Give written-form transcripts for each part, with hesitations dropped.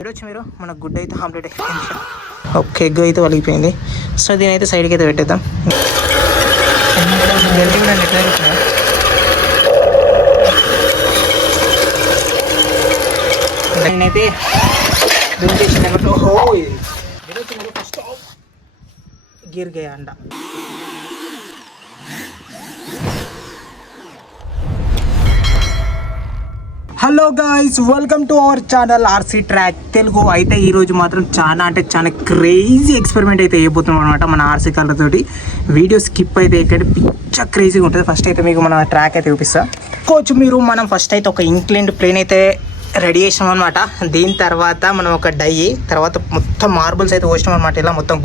చూడొచ్చు మీరు మన గుడ్ అయితే కంప్లీట్ అయిపోయింది. ఒక్క ఎగ్ అయితే వలిగిపోయింది. సో దీని అయితే సైడ్కి అయితే పెట్టేద్దాం. నేనైతే దుంకేసింది అనమాట. ఓహో ఫస్ట్ గిర్ గయా అండ. Hello guys, welcome to our channel RC track Telugu. అయితే ఈరోజు మాత్రం చాలా క్రేజీ ఎక్స్పెరిమెంట్ అయితే అయిపోతున్నాం అనమాట మన ఆర్సీ కలర్ తోటి. వీడియో స్కిప్ అయితే ఇక్కడ పిచ్చ క్రేజీగా ఉంటుంది. ఫస్ట్ అయితే మీకు మన ట్రాక్ అయితే చూపిస్తా. కోచ్ మీరు మనం ఫస్ట్ అయితే ఒక ఇంక్లైన్డ్ ప్లేన్ అయితే రెడీ చేసినాం అనమాట. దీని తర్వాత మనం ఒక డై తర్వాత మొత్తం మార్బుల్స్ అయితే పోసినాం అనమాట. ఇలా మొత్తం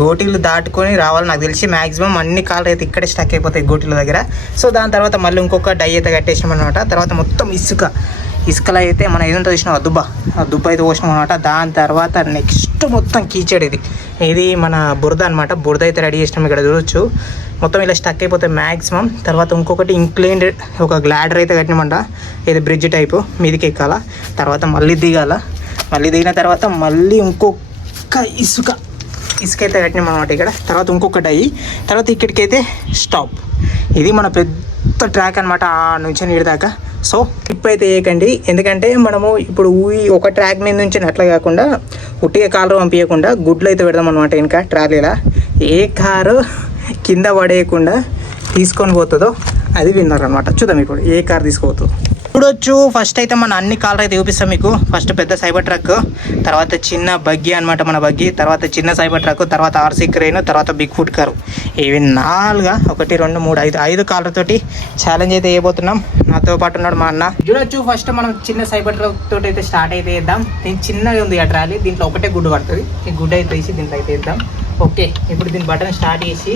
గోటీలు దాటుకొని రావాలి. నాకు తెలిసి మ్యాక్సిమం అన్ని కాళ్ళు అయితే ఇక్కడే స్టక్ అయిపోతాయి గోటీల దగ్గర. సో దాని తర్వాత మళ్ళీ ఇంకొక డై అయితే కట్టేసినాం అనమాట. తర్వాత మొత్తం ఇసుకలో అయితే మనం ఏదంతా చూసినాం ఆ దుబ్బ అయితే పోసినాం అనమాట. దాని తర్వాత నెక్స్ట్ మొత్తం కీచడ్ ఇది మన బురద అనమాట. బురద అయితే రెడీ చేసినాం. ఇక్కడ చూడొచ్చు మొత్తం ఇలా స్టక్ అయిపోతాయి మ్యాక్సిమం. తర్వాత ఇంకొకటి ఇంక్లైన్డ్ ఒక గ్లాడర్ అయితే కట్టినామంట. ఇది బ్రిడ్జ్ టైపు మీదకి ఎక్కాల. తర్వాత మళ్ళీ దిగిన తర్వాత మళ్ళీ ఇంకొక ఇసుక అయితే కట్టినామన్నమాట ఇక్కడ. తర్వాత ఇంకొక డై. తర్వాత ఇక్కడికైతే స్టాప్. ఇది మన పెద్ద ట్రాక్ అనమాట, ఆ నుంచి నీడి దాకా. సో ట్రిప్ అయితే వేయకండి, ఎందుకంటే మనము ఇప్పుడు ఒక ట్రాక్ మీద నుంచి అట్లా కాకుండా ఉట్టిగా కారు పంపించకుండా గుడ్లు అయితే పెడదాం అనమాట. ఇంకా ట్రాలీలా ఏ కారు కింద పడేయకుండా తీసుకొని పోతుందో అది విన్నర్ అనమాట. చూద్దాం ఇప్పుడు ఏ కార్ తీసుకుపోతుందో చూడొచ్చు. ఫస్ట్ అయితే మన అన్ని కార్లు అయితే చూపిస్తాం మీకు. ఫస్ట్ పెద్ద సైబర్ ట్రక్, తర్వాత చిన్న బగ్గీ అనమాట మన బగ్గీ, తర్వాత చిన్న సైబర్ ట్రక్, తర్వాత ఆర్సీ క్రేన్, తర్వాత బిగ్ ఫుట్ కారు. ఇవి 4 1 2 3 5 కార్లతోటి ఛాలెంజ్ అయితే వేయబోతున్నాం. నాతో పాటు ఉన్నాడు మా అన్న. చూడొచ్చు ఫస్ట్ మనం చిన్న సైబర్ ట్రక్ తోటి అయితే స్టార్ట్ అయితే వేద్దాం. దీనికి చిన్నగా ఉంది ఆ ట్రాలీ, దీంట్లో ఒకటే గుడ్డు పడుతుంది. ఈ గుడ్డు అయితే వేసి దీంట్లో అయితే వేద్దాం. ఓకే, ఇప్పుడు దీని బటన్ స్టార్ట్ చేసి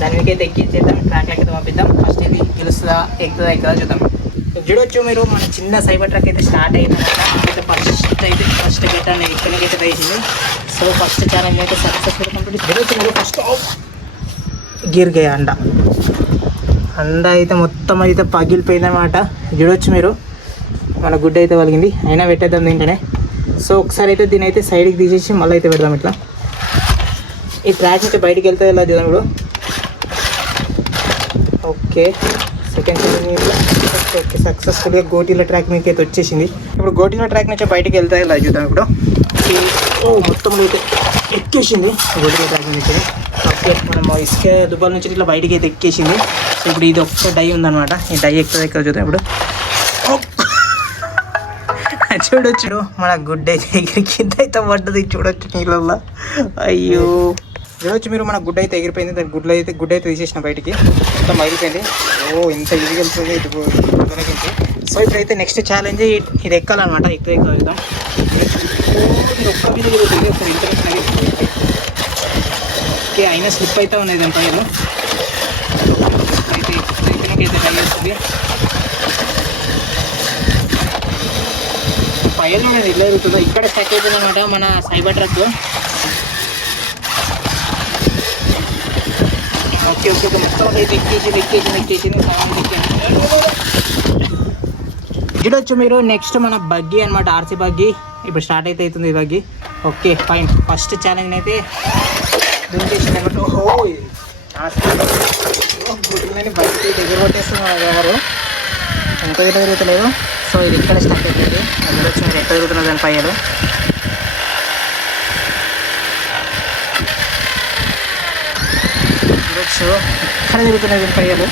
దాని మీదకి అయితే ఎక్కించేద్దాం. ట్రాక్లకి అయితే పంపిద్దాం. ఫస్ట్ ఇది గెలుస్తుందా ఎక్కుదా చూద్దాం. చూడొచ్చు మీరు మన చిన్న సైబర్ ట్రక్ అయితే స్టార్ట్ అయింది. ఫస్ట్ గెటాన్ని ఇక్కడికైతే వేసింది. సో ఫస్ట్ ఛాలెంజ్ అయితే సక్సెస్ఫుల్ కంప్లీట్. చూడొచ్చు మీరు ఫస్ట్ గిర్ గయా అండ అయితే మొత్తం అయితే పగిలిపోయింది అనమాట. చూడొచ్చు మీరు మన గుడ్డ అయితే వలిగింది. అయినా పెట్టేద్దాం దీంట్లోనే. సో ఒకసారి అయితే దీని అయితే సైడ్కి తీసేసి మళ్ళీ అయితే పెడదాం. ఇట్లా ఈ ట్రాక్ అయితే బయటికి వెళ్తే ఇలా చూద్దాం ఇప్పుడు. ఓకే, సెకండ్ ఓకే, సక్సెస్ఫుల్గా గోటీల ట్రాక్ మీకు అయితే వచ్చేసింది. ఇప్పుడు గోటీల ట్రాక్ నుంచి బయటికి వెళ్తే ఇలా చూద్దాం ఇప్పుడు. మొత్తం అయితే ఎక్కేసింది గోటీల ట్రాక్ నుంచి. ఓకే, మనం ఇసుక దుబ్బాల నుంచి ఇట్లా బయటికి అయితే ఎక్కేసింది. సో ఇప్పుడు ఇది ఒక్క డై ఉందన్నమాట. ఈ డై ఎక్కువ చూద్దాం ఇప్పుడు. చూడొచ్చు మన గుడ్డ అయితే కింద అయితే పడ్డది. చూడొచ్చు నీళ్ళల్లో. అయ్యో, చూడొచ్చు మీరు మన గుడ్డ అయితే ఎగిరిపోయింది. దాని గుడ్డ అయితే తీసేసిన బయటికి, మొత్తం అయిపోయింది. ఇంత ఈజీగా వెళ్తుంది ఇది తొలగించి. సో ఇప్పుడైతే నెక్స్ట్ ఛాలెంజ్ ఇది ఎక్కాలన్నమాట. ఎక్కువ వెళ్దాం. ఒక్క మీద తిరుగుతుంది. ఓకే, అయినా స్లిప్ అయితే ఉన్నాయి దాని పైన. అయితే అయితే ట్రై చేస్తుంది. పైన ఇట్లా జరుగుతుందో ఇక్కడ స్టక్ అయిపోయింది అనమాట మన సైబర్ ట్రక్. ఓకే మొత్తం అయితే ఎక్కేసింది. చూడొచ్చు మీరు నెక్స్ట్ మన బగ్గీ అనమాట, ఆర్సీ బగ్గీ. ఇప్పుడు స్టార్ట్ అయితే అవుతుంది ఈ buggy. Okay fine, first challenge అయితే దుంకేసింది అనమాట. గుడ్లని బయటకి ఎగరగొట్టేస్తున్నారు ఎవరు, ఎంత తిరుగుతలేదు. సో ఇది ఇక్కడ స్టక్ అయిపోయింది. చూడొచ్చు మీరు ఎక్కడ తిరుగుతున్నారు దాని పైన. చూడొచ్చు ఇక్కడ తిరుగుతున్నాయి దీని పైలు.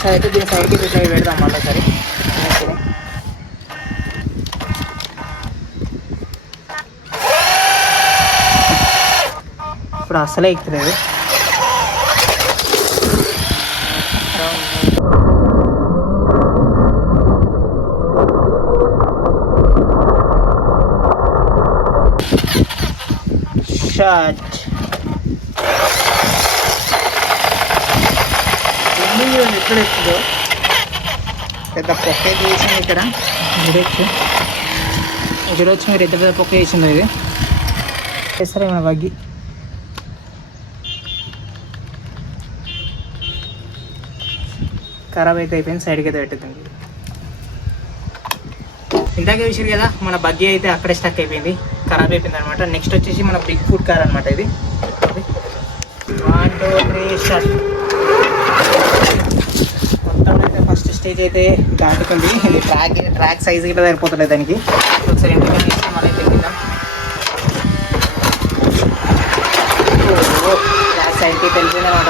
సరే అయితే దీని సైడ్కి పెడదాం మళ్ళీ సరే. ఇప్పుడు అసలే ఎక్కుతుంది. షాట్ ఎక్కడ ఎక్కుదో పెద్ద పొక్క అయితే వేసింది ఇక్కడ. చూడొచ్చు మీరు ఎంత పెద్ద పొక్క వేసిందో. ఇది చేస్తారా మన బగ్గి. ఖరాబ్ అయితే అయిపోయింది. సైడ్కి అయితే పెట్టేద్దాం. ఇందాక చూసారు కదా మన బగ్గీ అయితే అక్కడే స్టక్ అయిపోయింది, ఖరాబ్ అయిపోయింది అనమాట. నెక్స్ట్ వచ్చేసి మన బిగ్ ఫుడ్ కార్ అనమాట. ఇది 1 2 3 స్టార్ట్. మొత్తం అయితే ఫస్ట్ స్టేజ్ అయితే దాటుకుంది. ఇది ట్రాక్ సైజ్ గిట్లా సరిపోతుంది దానికి. ఒకసారి ఇంటికి మళ్ళీ తెప్పిద్దాం. ట్రాక్ సైడ్కి తెలిసింది అనమాట.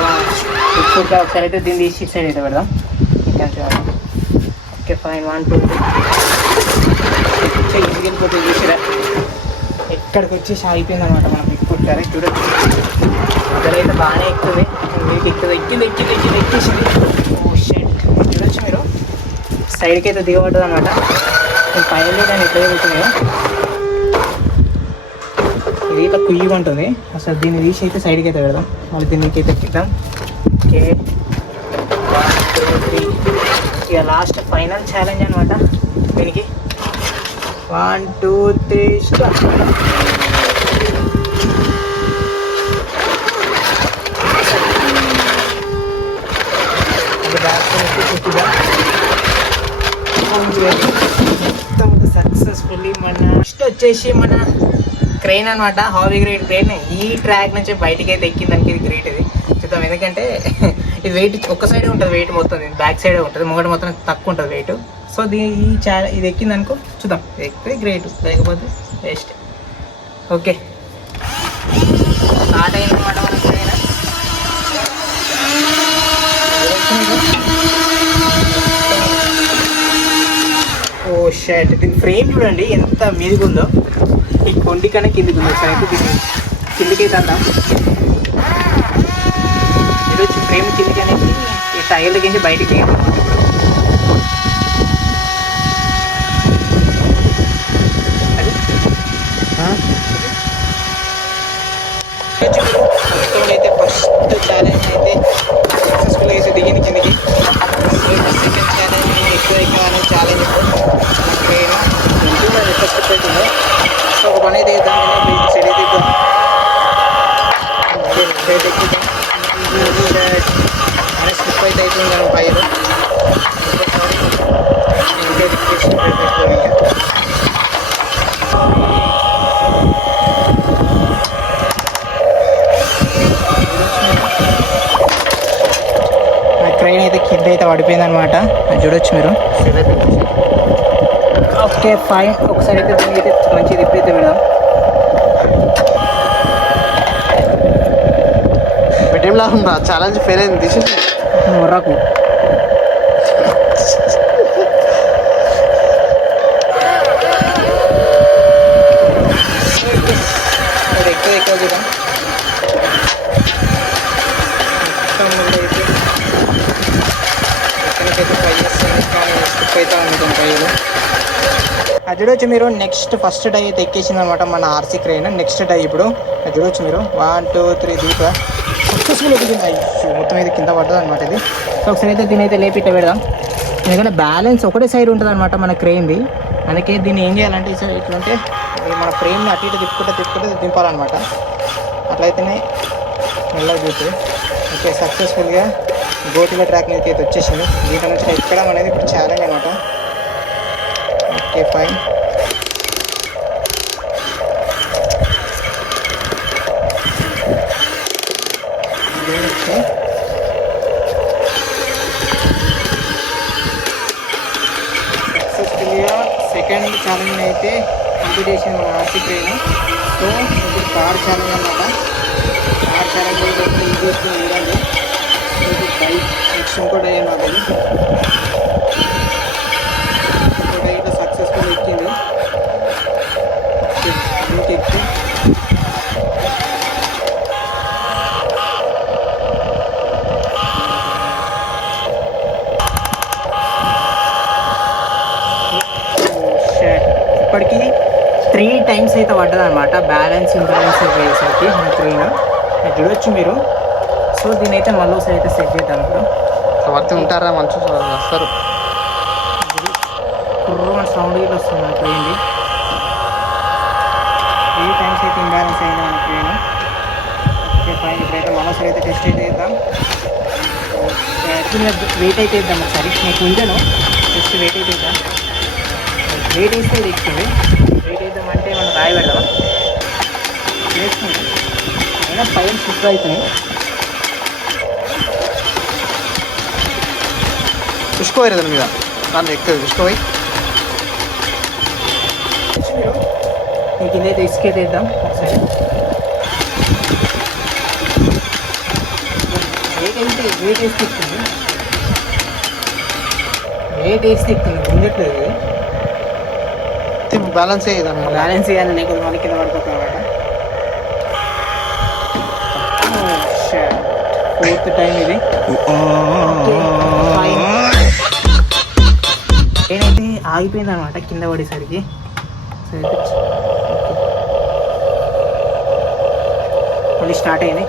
బిగ్ ఫుడ్ కార్ ఒకసారి అయితే దీన్ని తీసి సైడ్ అయితే పెడదాం. Okay fine. 1 2 3 ఇంటికి వెళ్ళిపోతే చూసిరా ఎక్కడికి వచ్చేసి అయిపోయింది అనమాట మన బిగ్ ఫుడ్ కార్. చూడొచ్చు అదైతే బాగానే ఎక్కుతుంది, మీకు ఎక్కేసింది. చూడొచ్చు మీరు సైడ్కి అయితే దిగబడ్డది అనమాట. నేను పైన నేను ఎక్కడ వెళ్తున్నాయో ఇది ఇట్లా కుయ్యి ఉంటుంది. అసలు దీన్ని తీసి అయితే సైడ్కి అయితే పెడదాం. మళ్ళీ దీనికి అయితే ఎక్కిద్దాం. ఓకే 1 2 3 ఇక లాస్ట్ ఫైనల్ ఛాలెంజ్ అనమాట దీనికి. 1 2 3 స్టార్ట్. సక్సెస్ఫుల్లీ మన నెక్స్ట్ వచ్చేసి మన క్రెయిన్ అనమాట. హావీ గ్రేట్ క్రెయిన్ ఈ ట్రాక్ నుంచి బయటికి అయితే ఎక్కిందానికి ఇది గ్రేట్. ఇది చూద్దాం, ఎందుకంటే ఇది వెయిట్ ఒక్క సైడే ఉంటుంది, వెయిట్ మొత్తం బ్యాక్ సైడే ఉంటుంది, ముంగట మొత్తం తక్కువ ఉంటుంది వెయిట్. సో ఇది ఎక్కిందనుకో చూద్దాం, ఎక్కితే గ్రేట్, లేకపోతే వేస్ట్. ఓకే స్టార్ట్ అయింది అనమాట మన క్రెయిన్. ఓ షర్ట్, దీని ఫ్రేమ్ చూడండి ఎంత మీదిగుందో. ఈ కొండి కన్నా కిందికి ఉంది. ఒకసారి అయితే దీన్ని కిందికైతే అందాం. ఇది వచ్చి ఫ్రేమ్ కిందికి అనేది ఈ టైర్ దగ్గర బయటికి అది మొత్తం అయితే ఫస్ట్ ఛాలెంజ్ అయితే సక్సెస్ఫుల్ అయితే దిగింది కిందికి. సెకండ్ ఛాలెంజ్ ఎక్కువ అనే ఛాలెంజ్ ఫస్ట్ అవుతుందో. సో ఒక పని అయితే దాని సైడ్ అయితే స్లిప్ అయితే అవుతుంది మనం పైరు. ట్రైన్ అయితే కింద అయితే పడిపోయింది అనమాట, అది చూడొచ్చు మీరు. Okay fine. ఒకసారి అయితే దీనికి అయితే మంచిగా తిప్పైతే మేడం. పెట్టేం లాభం రా, ఛాలెంజ్ ఫెయిల్ అయింది, తీసేసి రాకు. ఎక్కువ చూద్దాం. అది చూడొచ్చు మీరు. నెక్స్ట్ ఫస్ట్ డై అయితే ఎక్కేసింది అనమాట మన ఆర్సీ క్రెయిన్. నెక్స్ట్ డై ఇప్పుడు అది చూడొచ్చు మీరు. 1 2 3 దీప సక్సెస్ఫుల్ ఎక్కింది. అయ్యో మొత్తం అయితే కింద పడ్డది అనమాట ఇది. సో ఒకసారి అయితే దీని అయితే లేపిట్ట పెడదాం, ఎందుకంటే బ్యాలెన్స్ ఒకటే సైడ్ ఉంటుంది అనమాట మన క్రెయిన్ది. అందుకే దీన్ని ఏం చేయాలంటే ఇట్లంటే మన ఫ్రేమ్ని అటు ఇటు తిప్పుకుంటే దింపాలన్నమాట. అట్లయితేనే మెల్లగా చూస్తే. ఓకే సక్సెస్ఫుల్గా గోటిగా ట్రాక్ మీదకి అయితే వచ్చేసింది. దీంట్లో నుంచి ఎక్కడం అనేది ఇప్పుడు ఛాలెంజ్ అనమాట. Okay fine. సక్సెస్ఫుల్గా సెకండ్ ఛాలెంజ్ అయితే కంప్లీట్ చేసింది మన ఆర్సీ క్రెయిన్. సో ఇప్పుడు థర్డ్ ఛాలెంజ్ అన్నమాట. థర్డ్ ఛాలెంజ్ అయితే ఇది చూసుకుని చూడండి. బైక్ నెక్స్ట్ ఇంకో డై అన్నమాట. ఇంకో డై ఇట్లా సక్సెస్ఫుల్ ఎక్కింది. ఇంకెక్కి ఇప్పటికీ 3 times అయితే పడ్డది అనమాట. బ్యాలెన్స్ ఇంబ్యాలెన్స్ అయ్యేసరికి మన ట్రైన్ చూడొచ్చు మీరు. సో దీని అయితే మళ్ళీ ఒకసారి అయితే సెట్ చేద్దాం. ఇప్పుడు వర్తి ఉంటారా మంచిగా వస్తారు. కుర్ర సౌండ్ గిట్లా వస్తుంది మన ట్రైన్ది. 3 times అయితే ఇంబ్యాలెన్స్ అయింది మన ట్రైన్. Okay fine. ఇప్పుడైతే మళ్ళీ ఒకసారి అయితే టెస్ట్ అయితే ఇద్దాం. యాక్చువల్గా వెయిట్ అయితే ఇద్దాం ఒకసారి. మీకు ఉందేను జస్ట్ వెయిట్ అయితే ఇద్దాం. వెయిట్ వేస్తే ఇది ఎక్కుతుంది. వెయిట్ వేద్దామంటే మనం రాయి పెడదాం వేస్తుంది. అయినా పైన స్లిప్ అవుతున్నాయి. చూసుకోవాలి దాని మీద దాన్ని ఎక్కువ చూసుకోవాలి. ఈ కింద అయితే ఇసుక అయితే వేద్దాం ఒకసారి. వెయిట్ వేస్తే ఎక్కుతుంది. వెయిట్ వేస్తే ఎక్కుతుంది. గుంజట్లేదు. బ్యాలెన్స్ అయ్యేదాన్ని బ్యాలెన్స్ చేయాలి, లేకపోతే మళ్ళీ కింద పడిపోతాం అన్నమాట. 4th టైం ఇది. నేనైతే ఆగిపోయింది అనమాట కింద పడేసరికి. సో అయితే మళ్ళీ స్టార్ట్ అయింది.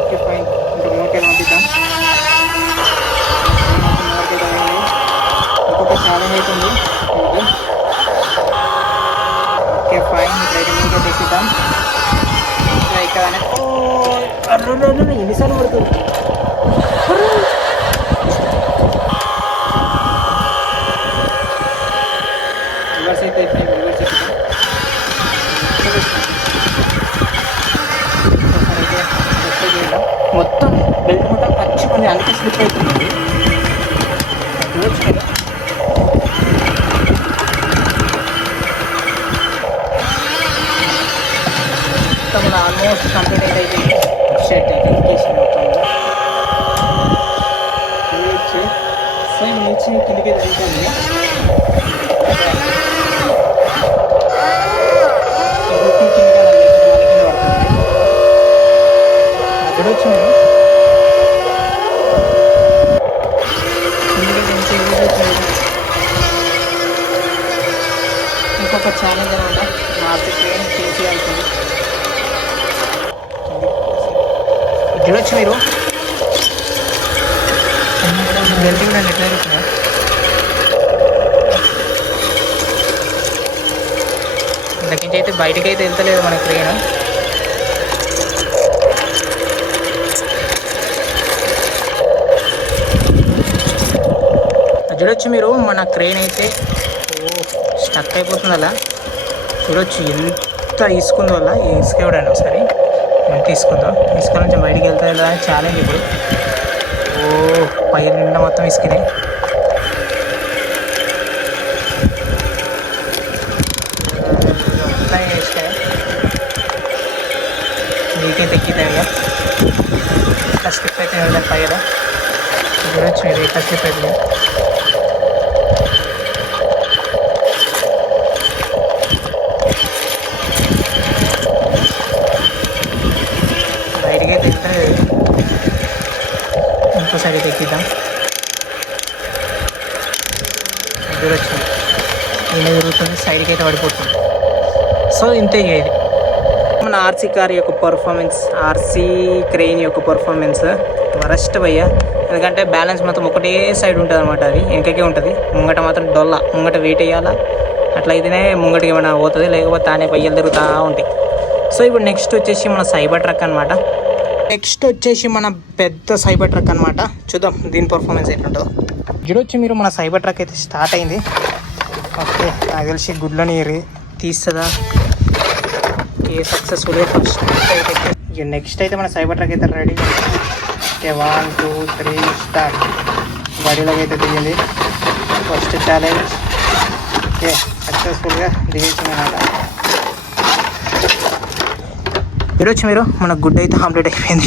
Okay fine. ఇంకా మోకే పంపిద్దాం. ఇంకొక ఛాలెంజ్ అవుతుంది. Okay fine. ఇట్లయితే మీకే తెచ్చిద్దాం. ఇక్కడ ఎన్నిసార్లు పడుతుంది. రివర్స్ అయితే రివర్స్ ఎక్కుతాం. మొత్తం బెల్ట్ మొత్తం ఖర్చు కొన్ని అంత స్లిప్ అవుతుంది. మొత్తం ఆల్మోస్ట్ కంప్లీట్ అయితే అయిపోయింది. షర్ట్ అయితే ఇంకేసింది మొత్తం. సేమ్ నుంచి కిందికి తిరుగుతుంది. ఇంకొక ఛాలెంజ్ అనమాట. మార్చి ట్రైన్ చేసేయాల్సింది. చూడొచ్చు మీరు. బెల్ట్ కూడా ఎట్లా జరుగుతుందా. ఇంతకించి అయితే బయటకి అయితే వెళ్తలేదు మన ట్రైన్. చూడొచ్చు మీరు మన క్రెయిన్ అయితే స్టక్ అయిపోతుంది. అలా చూడొచ్చు ఎంత ఇసుకుందో. వల్ల ఇసుక ఇవ్వడానికి ఒకసారి ఎంత ఇసుకుందో. ఇసుక నుంచి బయటికి వెళ్తా లేదా అని ఛాలెంజ్ ఇప్పుడు. పై నిండా మొత్తం ఇసుకనే. మొత్తం ఇసుకనే. మీకే తెక్కిద్దాం. ఇట్లా స్లిప్ అయితే వెళ్దాం పై కదా. చూడొచ్చు మీరు ఇట్లా స్లిప్ అవుతుంది. బయటికి అయితే వెళ్తే ఇంకోసారి తెక్కిద్దాం. చూడొచ్చు ఇలా జరుగుతుంది. సైడ్కి అయితే పడిపోతుంది. సో ఇంతే ఇది మన ఆర్సీ కార్ యొక్క పర్ఫార్మెన్స్. ఆర్సీ క్రెయిన్ యొక్క పర్ఫార్మెన్స్ వరస్ట్ భయ్య. ఎందుకంటే బ్యాలెన్స్ మొత్తం ఒకటే సైడ్ ఉంటుంది అనమాట. అది వెనకకే ఉంటుంది. ముంగట మాత్రం డొల్ల. ముంగట వెయిట్ వేయాలా. అట్లా అయితేనే ముంగటికి ఏమైనా పోతుంది. లేకపోతే తానే పయ్యలు తిరుగుతూ ఉంటాయి. సో ఇప్పుడు నెక్స్ట్ వచ్చేసి మన సైబర్ ట్రక్ అనమాట. నెక్స్ట్ వచ్చేసి మన పెద్ద సైబర్ ట్రక్ అనమాట. చూద్దాం దీని పర్ఫార్మెన్స్ ఎట్లుంటుందో. చూడొచ్చు మీరు మన సైబర్ ట్రక్ అయితే స్టార్ట్ అయింది. ఓకే నాకు తెలిసి గుడ్లని తీస్తుందా. ఓకే సక్సెస్ఫుల్గా ఫస్ట్ అయితే. నెక్స్ట్ అయితే మన సైబర్ ట్రక్ అయితే రెడీ. Okay 1 2 3 start. బడీలోకి అయితే దిగింది. ఫస్ట్ ఛాలెంజ్ ఓకే సక్సెస్ఫుల్గా దిగేసింది అనమాట. చూడొచ్చు మీరు మన గుడ్డు అయితే కంప్లీట్ అయిపోయింది.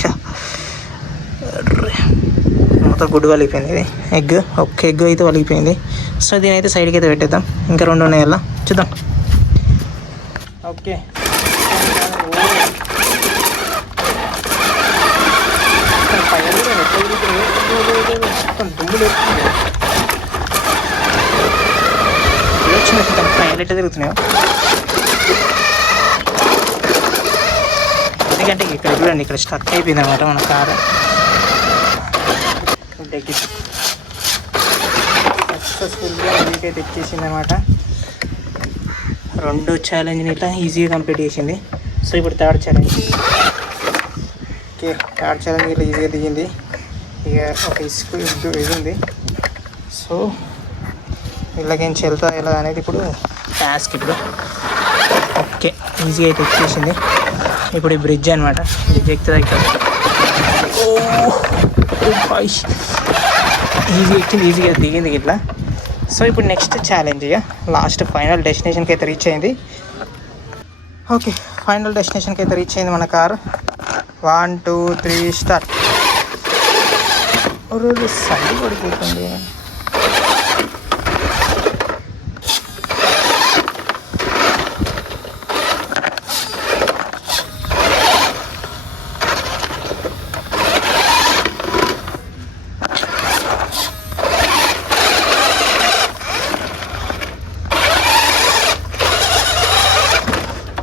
మొత్తం గుడ్డు వలిగిపోయింది. ఇది ఎగ్. ఒక్క ఎగ్ అయితే వలిగిపోయింది. సో దీని అయితే సైడ్కి అయితే పెట్టేద్దాం. ఇంకా 2 ఉన్నాయి అలా చూద్దాం. ఓకే పైన తిరుగుతున్నాయో. ఎందుకంటే ఇక్కడ చూడండి ఇక్కడ స్టక్ అయిపోయింది అనమాట మన కారు. సక్సెస్ఫుల్గా ఇంటికి తెచ్చేసింది అనమాట. 2 ఛాలెంజ్ని ఇట్లా ఈజీగా కంప్లీట్ చేసింది. సో ఇప్పుడు 3rd challenge. Okay 3rd challenge ఇట్లా ఈజీగా దిగింది. ఇక ఒక ఇది ఉంది. సో ఇళ్ళకించి వెళ్తా ఎలా అనేది ఇప్పుడు టాస్క్ ఇప్పుడు. ఓకే, ఈజీగా అయితే ఎక్కేసింది. ఇప్పుడు ఈ బ్రిడ్జ్ అనమాట, బ్రిడ్జ్ ఎక్కుతుంది ఇక్కడ. ఈజీ ఎక్కింది, ఈజీగా దిగింది ఇట్లా. సో ఇప్పుడు నెక్స్ట్ ఛాలెంజ్ ఇక లాస్ట్ ఫైనల్ డెస్టినేషన్కి అయితే రీచ్ అయింది. ఓకే, ఫైనల్ డెస్టినేషన్కి అయితే రీచ్ అయింది మన కారు. 1 2 3 స్టార్ట్. సైడ్ పడిపోతుంది.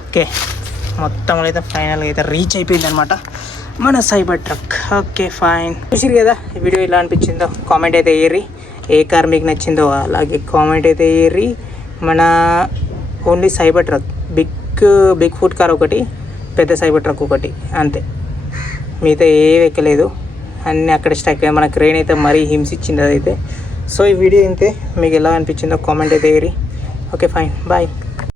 ఓకే, మొత్తం అయితే ఫైనల్గా అయితే రీచ్ అయిపోయింది అనమాట మన సైబర్ ట్రక్. ఓకే ఫైన్, చూసిరు కదా ఈ వీడియో ఎలా అనిపించిందో కామెంట్ అయితే వేయర్రి. ఏ కార్ మీకు నచ్చిందో అలాగే కామెంట్ అయితే వేయర్రి. మన only cyber truck, big foot car ఒకటి, పెద్ద సైబర్ ట్రక్ ఒకటి, అంతే. మిగతా ఏవి ఎక్కలేదు, అన్నీ అక్కడ స్టక్ అయ్యాయి. మన క్రెయిన్ అయితే మరీ హింసించింది అదైతే. సో ఈ వీడియో అయితే మీకు ఎలా అనిపించిందో కామెంట్ అయితే వేయర్రి. Okay fine, bye.